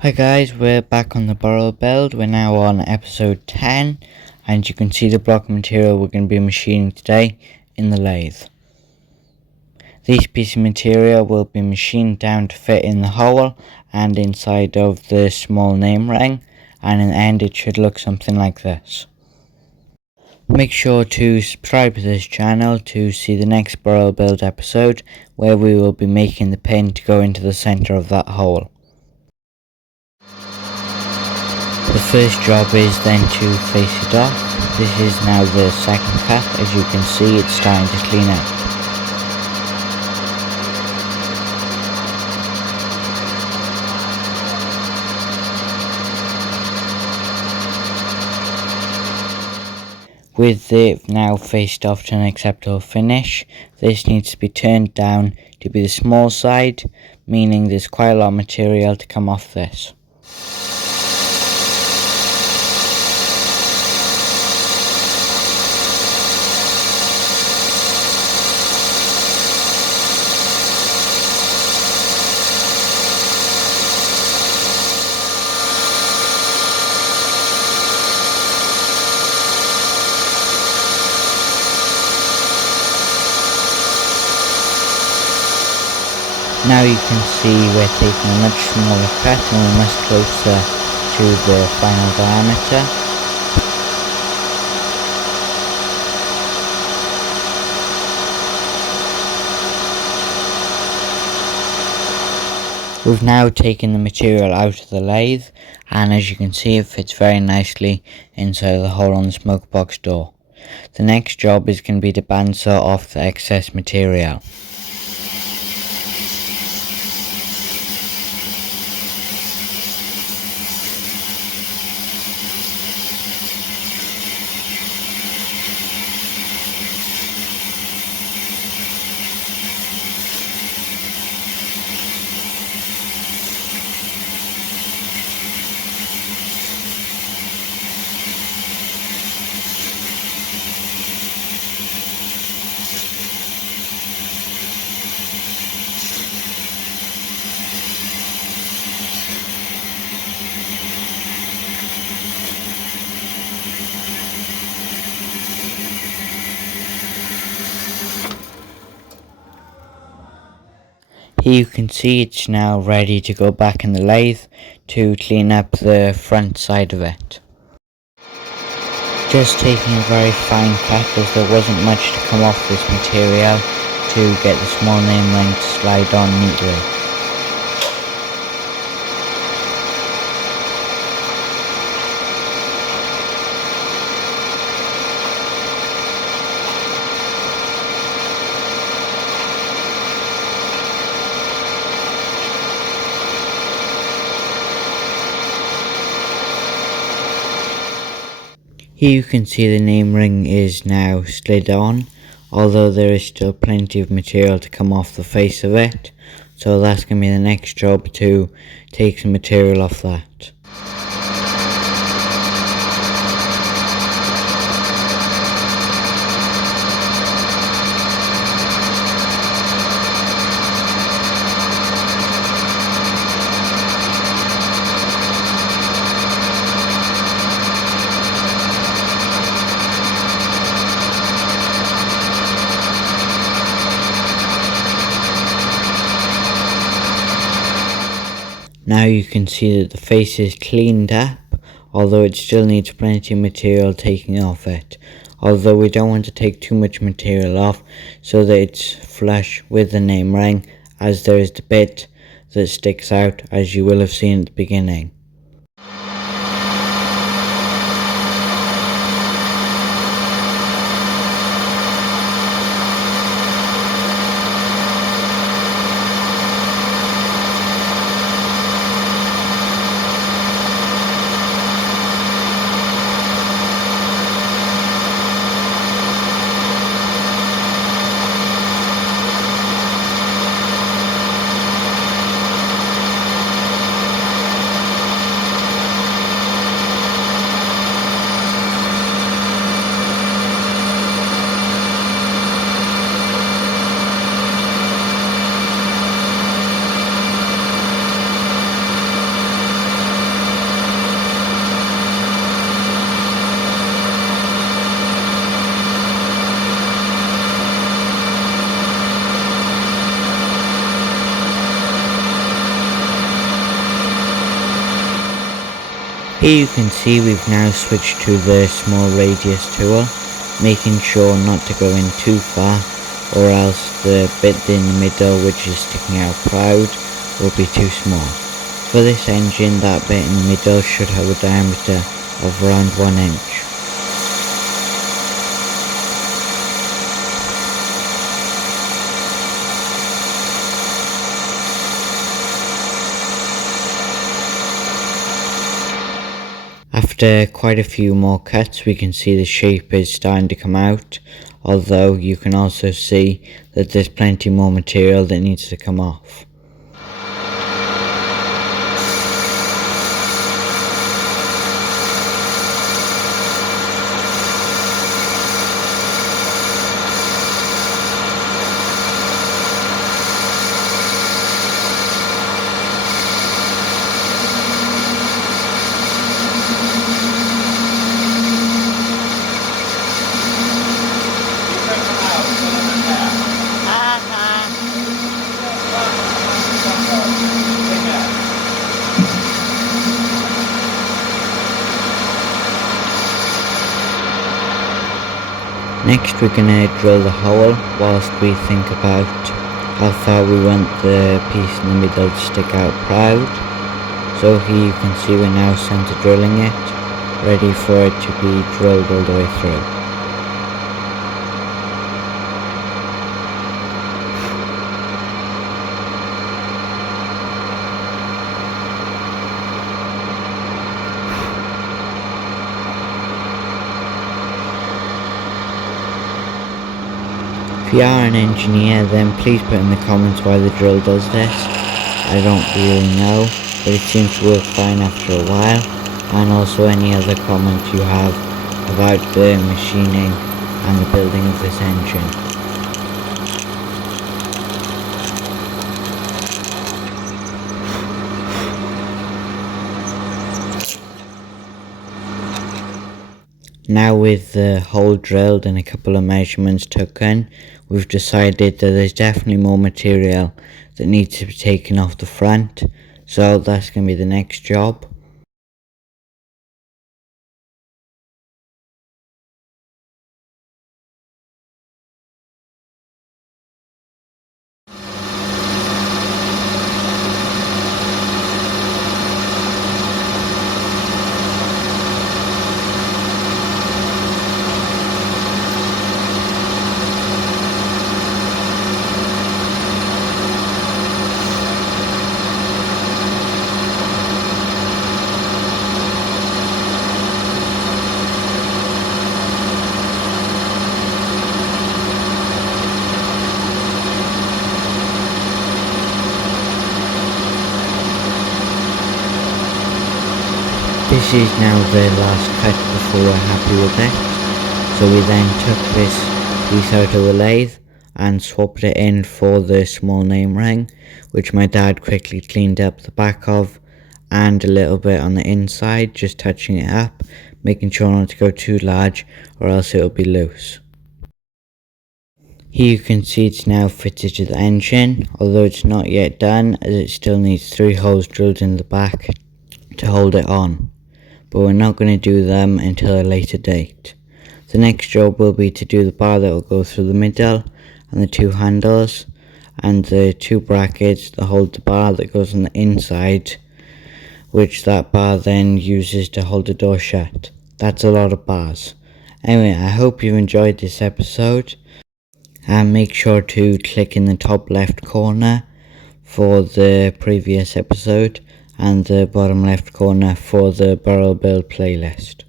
Hi guys, we're back on the Burrell Build. We're now on episode 10 and you can see the block material we're going to be machining today in the lathe. These pieces of material will be machined down to fit in the hole and inside of the small name ring, and in the end it should look something like this. Make sure to subscribe to this channel to see the next Burrell Build episode where we will be making the pin to go into the centre of that hole. The first job is then to face it off. This is now the second cut. As you can see, it's starting to clean up. With it now faced off to an acceptable finish, this needs to be turned down to be the small side, meaning there's quite a lot of material to come off this. Now you can see we're taking a much smaller cut and we're much closer to the final diameter. We've now taken the material out of the lathe, and as you can see it fits very nicely inside of the hole on the smokebox door. The next job is going to be to bandsaw off the excess material. Here you can see it's now ready to go back in the lathe to clean up the front side of it. Just taking a very fine cut as there wasn't much to come off this material to get the small name ring to slide on neatly. Here you can see the name ring is now slid on, although there is still plenty of material to come off the face of it, so that's going to be the next job, to take some material off that. Now you can see that the face is cleaned up, although it still needs plenty of material taking off it. Although we don't want to take too much material off so that it's flush with the name ring, as there is the bit that sticks out, as you will have seen at the beginning. Here you can see we've now switched to the small radius tool, making sure not to go in too far or else the bit in the middle which is sticking out proud will be too small. For this engine, that bit in the middle should have a diameter of around 1 inch. After quite a few more cuts, we can see the shape is starting to come out, although you can also see that there's plenty more material that needs to come off. Next we're going to drill the hole whilst we think about how far we want the piece in the middle to stick out proud. So here you can see we're now centre drilling it, ready for it to be drilled all the way through. If you are an engineer, then please put in the comments why the drill does this. I don't really know, but it seems to work fine after a while. And also any other comments you have about the machining and the building of this engine. Now with the hole drilled and a couple of measurements taken, we've decided that there's definitely more material that needs to be taken off the front, so that's going to be the next job. This is now the last cut before we're happy with it. So we then took this piece out of the lathe and swapped it in for the small name ring, which my dad quickly cleaned up the back of and a little bit on the inside, just touching it up, making sure not to go too large or else it'll be loose. Here you can see it's now fitted to the engine, although it's not yet done as it still needs 3 holes drilled in the back to hold it on. But we're not going to do them until a later date. The next job will be to do the bar that will go through the middle and the 2 handles and the 2 brackets that hold the bar that goes on the inside, which that bar then uses to hold the door shut. That's a lot of bars. Anyway, I hope you've enjoyed this episode, and make sure to click in the top left corner for the previous episode and the bottom left corner for the Burrell Build playlist.